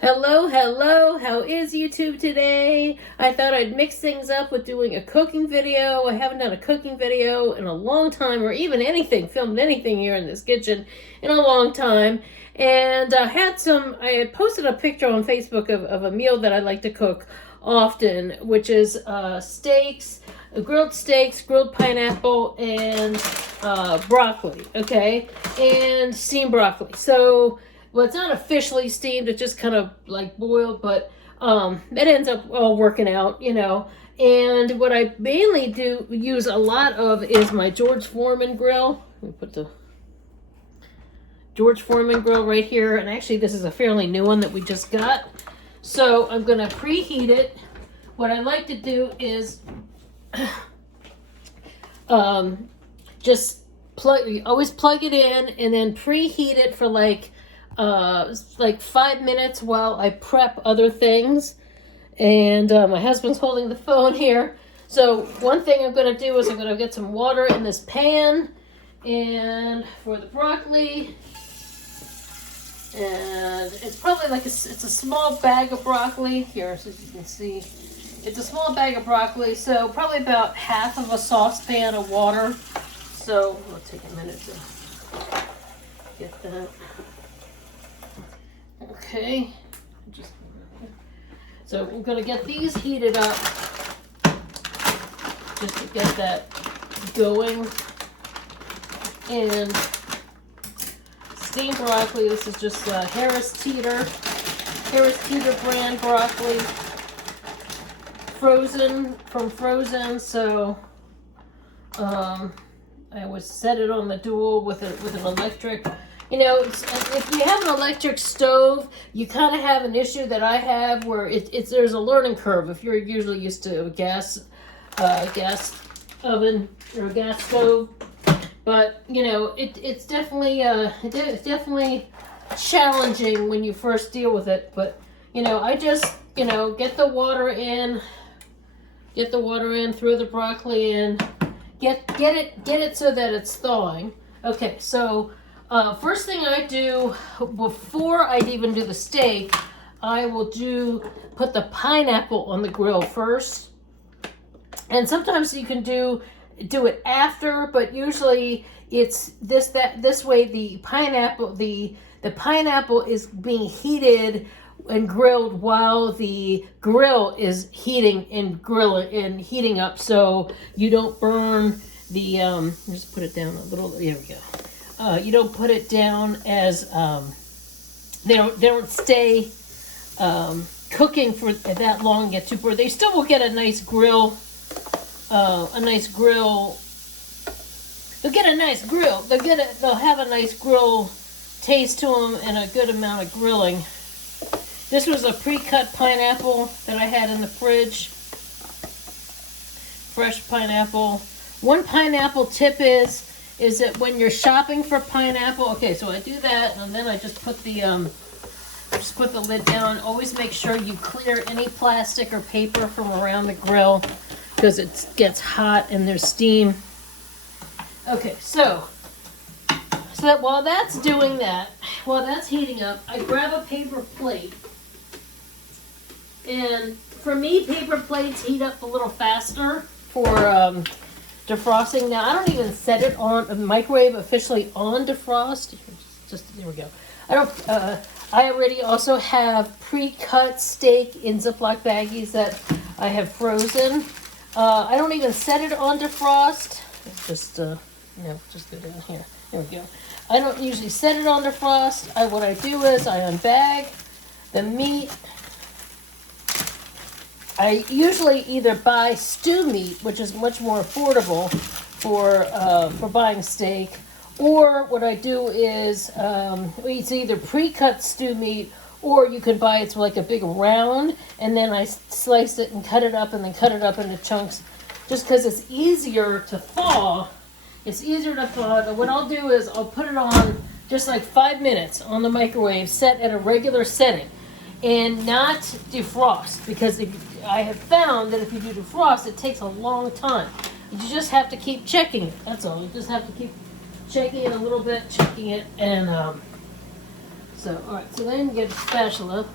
Hello, hello, how is YouTube today? I thought I'd mix things up with doing a cooking video. I haven't done a cooking video in a long time, or even filmed anything here in this kitchen in a long time. And I had posted a picture on Facebook of a meal that I like to cook often, which is steaks, grilled pineapple, and broccoli, okay? And steamed broccoli. So, well, it's not officially steamed, it's just kind of like boiled, but it ends up all working out, you know. And what I mainly use a lot of is my George Foreman grill. Let me put the George Foreman grill right here. And actually, this is a fairly new one that we just got. So I'm going to preheat it. What I like to do is just always plug it in and then preheat it for like 5 minutes while I prep other things. And my husband's holding the phone here. So one thing I'm going to do is I'm going to get some water in this pan, and for the broccoli, and it's probably like it's a small bag of broccoli here, so as you can see, it's a small bag of broccoli, so probably about half of a saucepan of water. So it'll take a minute to get that. Okay, so we're going to get these heated up just to get that going. And steamed broccoli, this is just Harris Teeter brand broccoli, from Frozen. So I always set it on the dual with an electric. You know, if you have an electric stove, you kind of have an issue that I have where there's a learning curve if you're usually used to a gas oven or a gas stove. But you know, it's definitely challenging when you first deal with it. But you know, I just get the water in, throw the broccoli in, get it so that it's thawing. Okay, so. First thing I do before I even do the steak, I will put the pineapple on the grill first. And sometimes you can do it after, but usually it's this way the pineapple is being heated and grilled while the grill is heating up, so you don't burn the just put it down a little. There we go. You don't put it down as they don't stay cooking for that long and get too burnt. They still will get a nice grill. They'll get a nice grill. They'll have a nice grill taste to them and a good amount of grilling. This was a pre-cut pineapple that I had in the fridge. Fresh pineapple. One pineapple tip is that when you're shopping for pineapple, okay, so I do that, and then I just put the lid down. Always make sure you clear any plastic or paper from around the grill because it gets hot and there's steam. Okay, so that while that's heating up, I grab a paper plate. And for me, paper plates heat up a little faster for defrosting. Now, I don't even set it on a microwave officially on defrost. There we go. I already also have pre-cut steak in Ziploc baggies that I have frozen. I don't even set it on defrost. Just go down here. There we go. I don't usually set it on defrost. What I do is I unbag the meat. I usually either buy stew meat, which is much more affordable for buying steak, or what I do is it's either pre-cut stew meat, or you can buy it's like a big round, and then I slice it and cut it up, and then cut it up into chunks, just because it's easier to thaw. It's easier to thaw. And what I'll do is I'll put it on just like 5 minutes on the microwave, set at a regular setting, and not defrost, because I have found that if you do defrost, it takes a long time. You just have to keep checking it. That's all. You just have to keep checking it a little bit, and so all right. So then you get a spatula,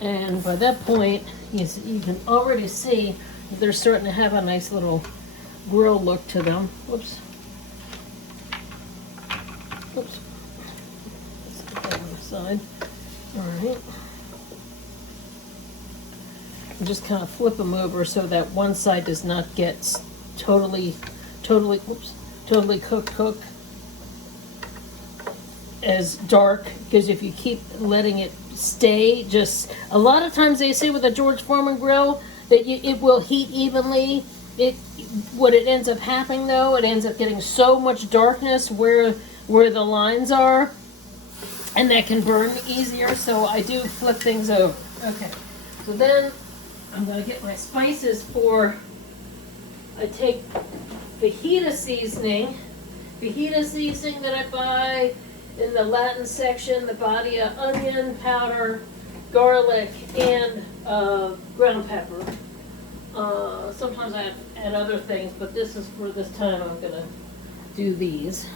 And by that point, you can already see that they're starting to have a nice little grill look to them. Whoops. Oops. Let's put that on the side. All right. And just kind of flip them over so that one side does not get totally cooked as dark, because if you keep letting it stay, just a lot of times they say with a George Foreman grill that it will heat evenly. What it ends up happening though, it ends up getting so much darkness where the lines are, and that can burn easier. So I do flip things over. Okay, so then I'm gonna get my spices for. I take fajita seasoning that I buy in the Latin section, the body of onion powder, garlic, and ground pepper. Sometimes I add other things, but this is for this time I'm gonna do these.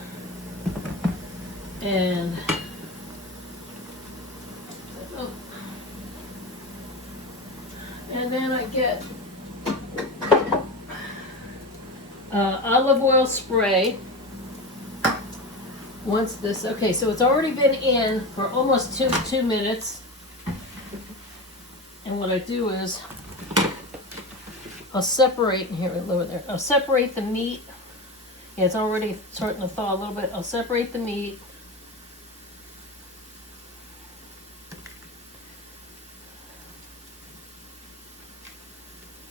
And then I get olive oil spray. Once this, okay, so it's already been in for almost two minutes. And what I do is I'll separate, here, lower there. I'll separate the meat. Yeah, it's already starting to thaw a little bit. I'll separate the meat.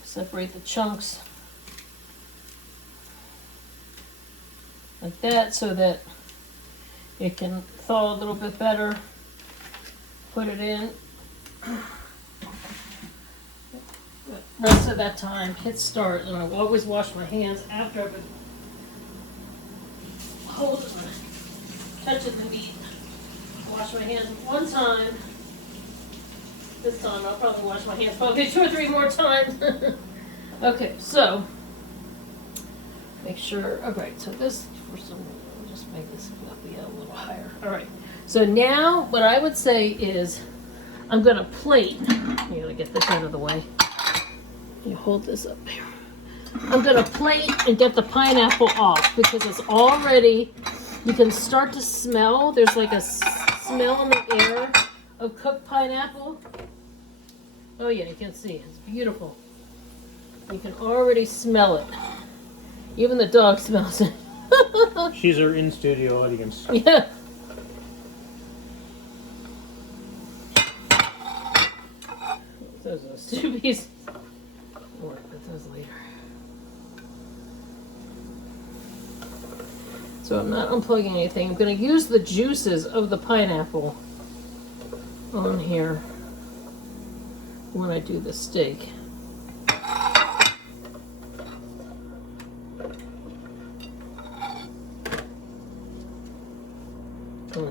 Separate the chunks like that so that it can thaw a little bit better. Put it in. Rest of that time, hit start, and I always wash my hands after I've been holding touching the meat. Wash my hands one time. This time I'll probably wash my hands probably 2 or 3 more times. Okay, so make sure. Okay, so this for some reason, I'll just make this be a little higher. All right. So now what I would say is I'm gonna plate. You gotta get this out of the way. You hold this up here. I'm gonna plate and get the pineapple off because it's already. You can start to smell. There's like a smell in the air of cooked pineapple. Oh yeah, you can see. It's beautiful. You can already smell it. Even the dog smells it. She's our in-studio audience. Yeah. Those are those 2 pieces. We'll work with those later. So I'm not unplugging anything. I'm going to use the juices of the pineapple on here when I do the steak.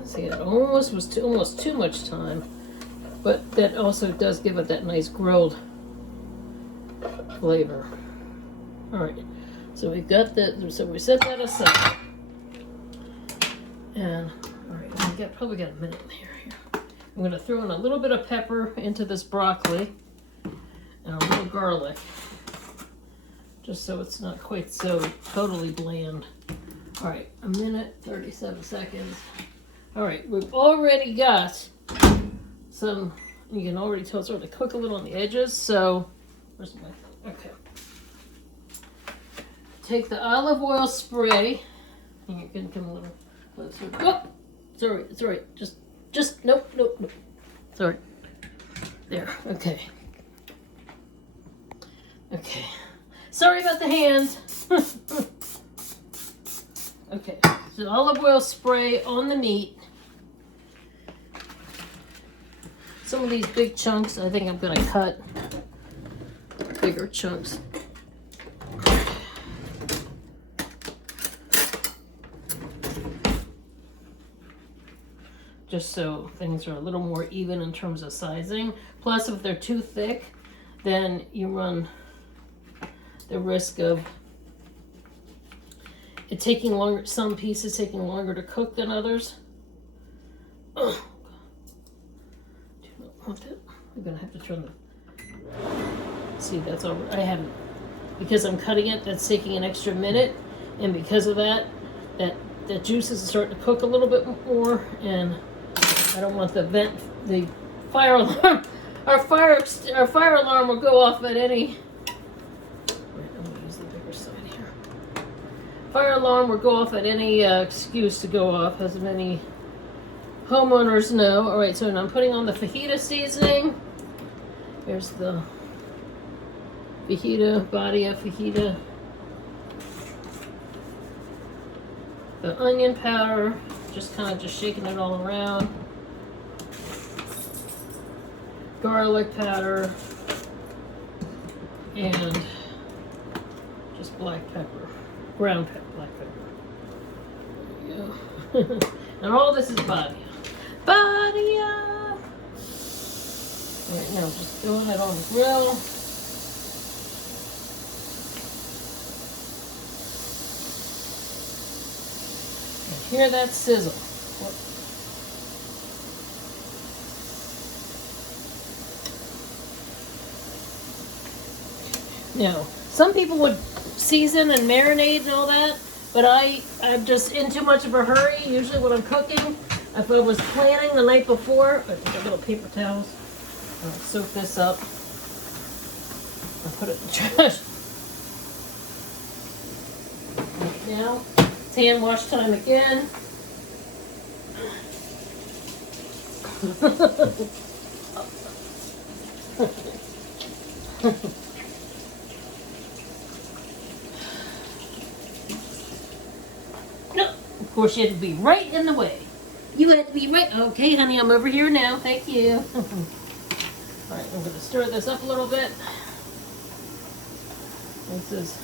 See, it almost was almost too much time, but that also does give it that nice grilled flavor. All right, so we've got that. So we set that aside, and all right, we probably got a minute here. I'm going to throw in a little bit of pepper into this broccoli and a little garlic, just so it's not quite so totally bland. All right, a minute 37 seconds. All right, we've already got some, you can already tell it's starting to cook a little on the edges, so, where's my, okay. Take the olive oil spray, and you can come a little closer. Oh, sorry, just, nope, sorry. There, okay. Okay, sorry about the hands. Okay, so olive oil spray on the meat. Some of these big chunks, I think I'm going to cut bigger chunks. Just so things are a little more even in terms of sizing. Plus, if they're too thick, then you run the risk of it taking longer, some pieces taking longer to cook than others. Oh, do not want that. I'm gonna have to turn the, see, that's all, I haven't, because I'm cutting it, that's taking an extra minute, and because of that, that juice is starting to cook a little bit more, and I don't want the fire alarm, our fire alarm will go off at any, wait, I'm gonna use the bigger side here. Fire alarm will go off at any excuse to go off, as many homeowners know. All right, so now I'm putting on the fajita seasoning. Here's the fajita, body of fajita. The onion powder, just kind of just shaking it all around. Garlic powder. And just black pepper. Ground pepper, black pepper. There you go. And all this is body. Body up! Alright, now just throwing it on the grill. And hear that sizzle. Now, some people would season and marinate and all that, but I'm just in too much of a hurry. Usually when I'm cooking, if I was planning the night before, I take a little paper towels, I'll soak this up, I'll put it in the trash. Right now, it's hand wash time again. No, of course you had to be right in the way. You had to be right. Okay, honey, I'm over here now. Thank you. All right, I'm going to stir this up a little bit. This is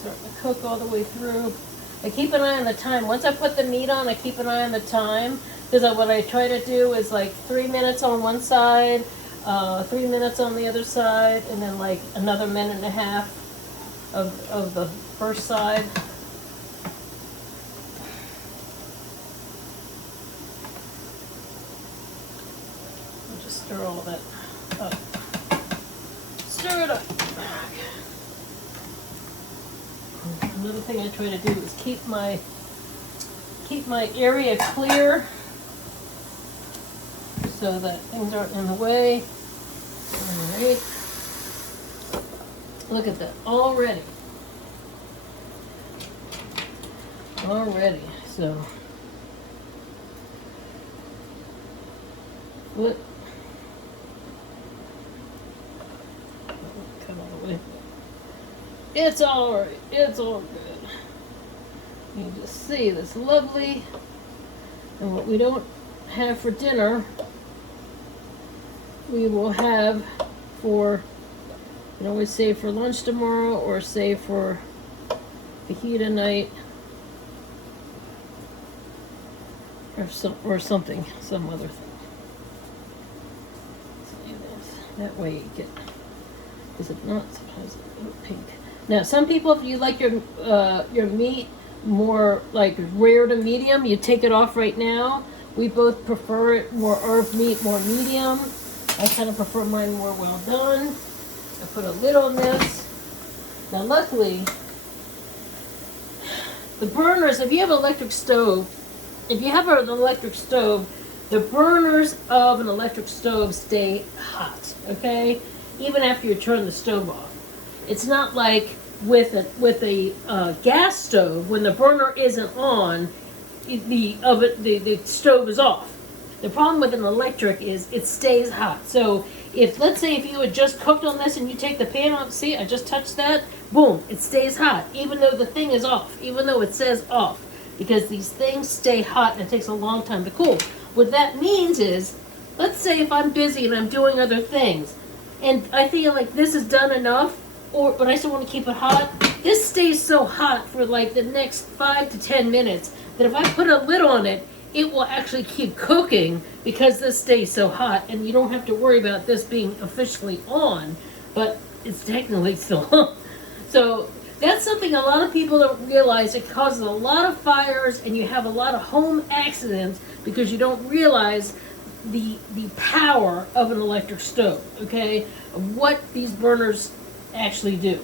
starting to cook all the way through. I keep an eye on the time. Once I put the meat on, I keep an eye on the time. Because what I try to do is like 3 minutes on one side, 3 minutes on the other side, and then like another minute and a half of the first side. Stir all that up. Stir it up. Another thing I try to do is keep my area clear so that things aren't in the way. Alright. Look at that. Already. So what? It's alright. It's all good. You just see this lovely, and what we don't have for dinner, we will have for, you can always save for lunch tomorrow or save for fajita night or something, some other thing. See this. That way you get, is it not sometimes a little pink? Now, some people, if you like your meat more like rare to medium, you take it off right now. We both prefer it more, our meat more medium. I kind of prefer mine more well done. I put a lid on this. Now, luckily, the burners, if you have an electric stove, the burners of an electric stove stay hot, okay? Even after you turn the stove off. It's not like with a gas stove, when the burner isn't on, the stove is off. The problem with an electric is it stays hot. So if, let's say if you had just cooked on this and you take the pan off, see, I just touched that, boom, it stays hot, even though the thing is off, even though it says off, because these things stay hot and it takes a long time to cool. What that means is, let's say if I'm busy and I'm doing other things, and I feel like this is done enough, but I still want to keep it hot, this stays so hot for like the next 5 to 10 minutes that if I put a lid on it, it will actually keep cooking because this stays so hot, and you don't have to worry about this being officially on, but it's technically still on. So that's something a lot of people don't realize. It causes a lot of fires and you have a lot of home accidents because you don't realize the power of an electric stove, okay? Of what these burners actually do.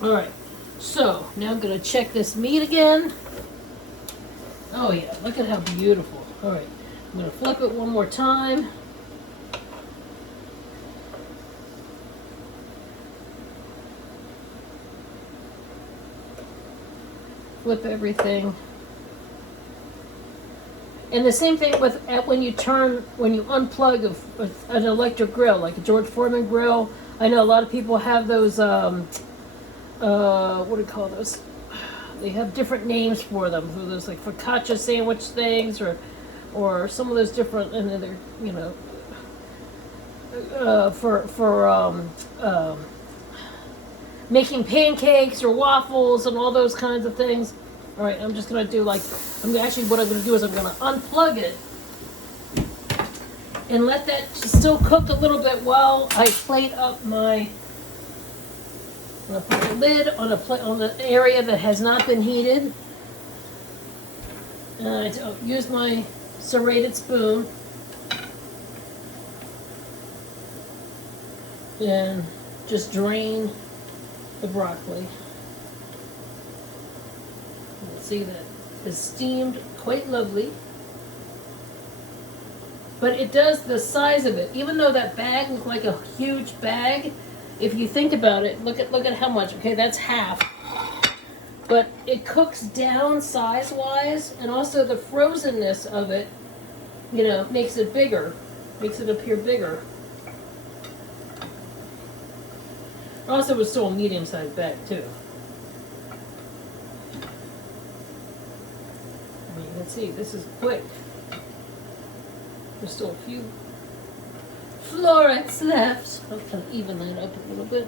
All right, so now I'm gonna check this meat again. Oh yeah, look at how beautiful. All right, I'm gonna flip it one more time. Flip everything. And the same thing with when you unplug an electric grill, like a George Foreman grill. I know a lot of people have those, what do you call those? They have different names for them. So there's like focaccia sandwich things, or some of those different, and then they're, you know, for making pancakes or waffles and all those kinds of things. All right, I'm just gonna do what I'm gonna do is I'm gonna unplug it and let that still cook a little bit while I plate up my. I'm gonna put the lid on the area that has not been heated. And I use my serrated spoon and just drain the broccoli. You can see that it's steamed quite lovely. But it does the size of it. Even though that bag looked like a huge bag, if you think about it, look at how much. Okay, that's half. But it cooks down size-wise, and also the frozenness of it, you know, makes it bigger, makes it appear bigger. Also, it was still a medium-sized bag too. I mean, you can see this is quick. There's still a few florets left. I'll kind of even that up a little bit.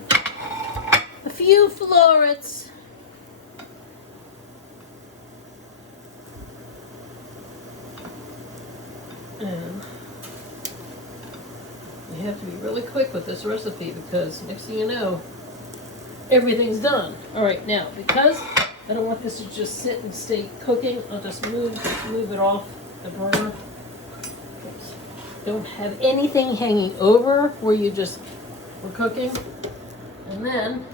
A few florets. And you have to be really quick with this recipe because next thing you know, everything's done. All right, now because I don't want this to just sit and stay cooking, I'll just move it off the burner. Don't have anything hanging over where you just were cooking. And then,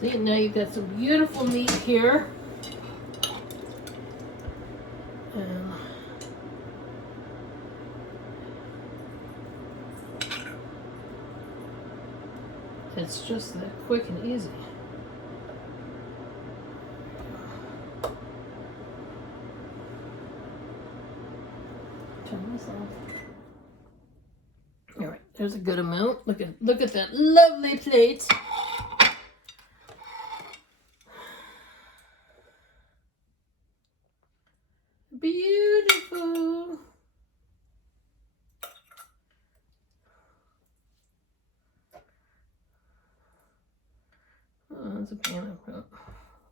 see, now you've got some beautiful meat here. And it's just that quick and easy. Turn this off. All right, there's a good amount. Look at that lovely plate. Beautiful. Oh, that's a pineapple.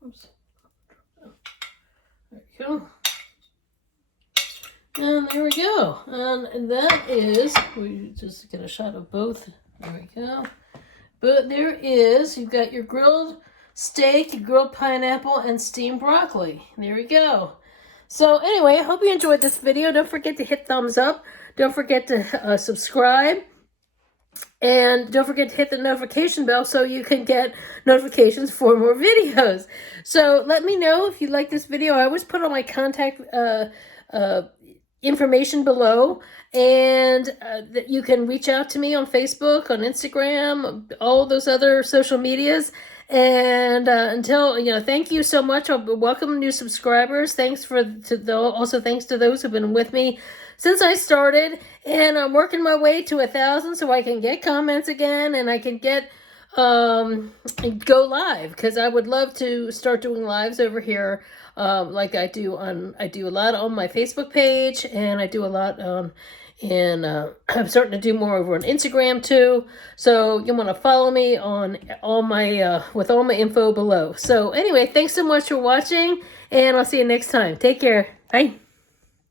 Oops. There you go. And there we go. And that is, we just get a shot of both. There we go. But there is, you've got your grilled steak, your grilled pineapple, and steamed broccoli. There we go. So anyway, I hope you enjoyed this video. Don't forget to hit thumbs up. Don't forget to subscribe. And don't forget to hit the notification bell so you can get notifications for more videos. So let me know if you like this video. I always put all my contact information below, and that you can reach out to me on Facebook, on Instagram, all those other social medias. And until, you know, thank you so much. I'll welcome new subscribers. Also thanks to those who've been with me since I started, and I'm working my way to 1,000 so I can get comments again, and I can get go live, because I would love to start doing lives over here, like I do a lot on my Facebook page, and I do a lot and I'm starting to do more over on Instagram too. So you want to follow me on all my with all my info below. So anyway, thanks so much for watching, and I'll see you next time. Take care. Bye.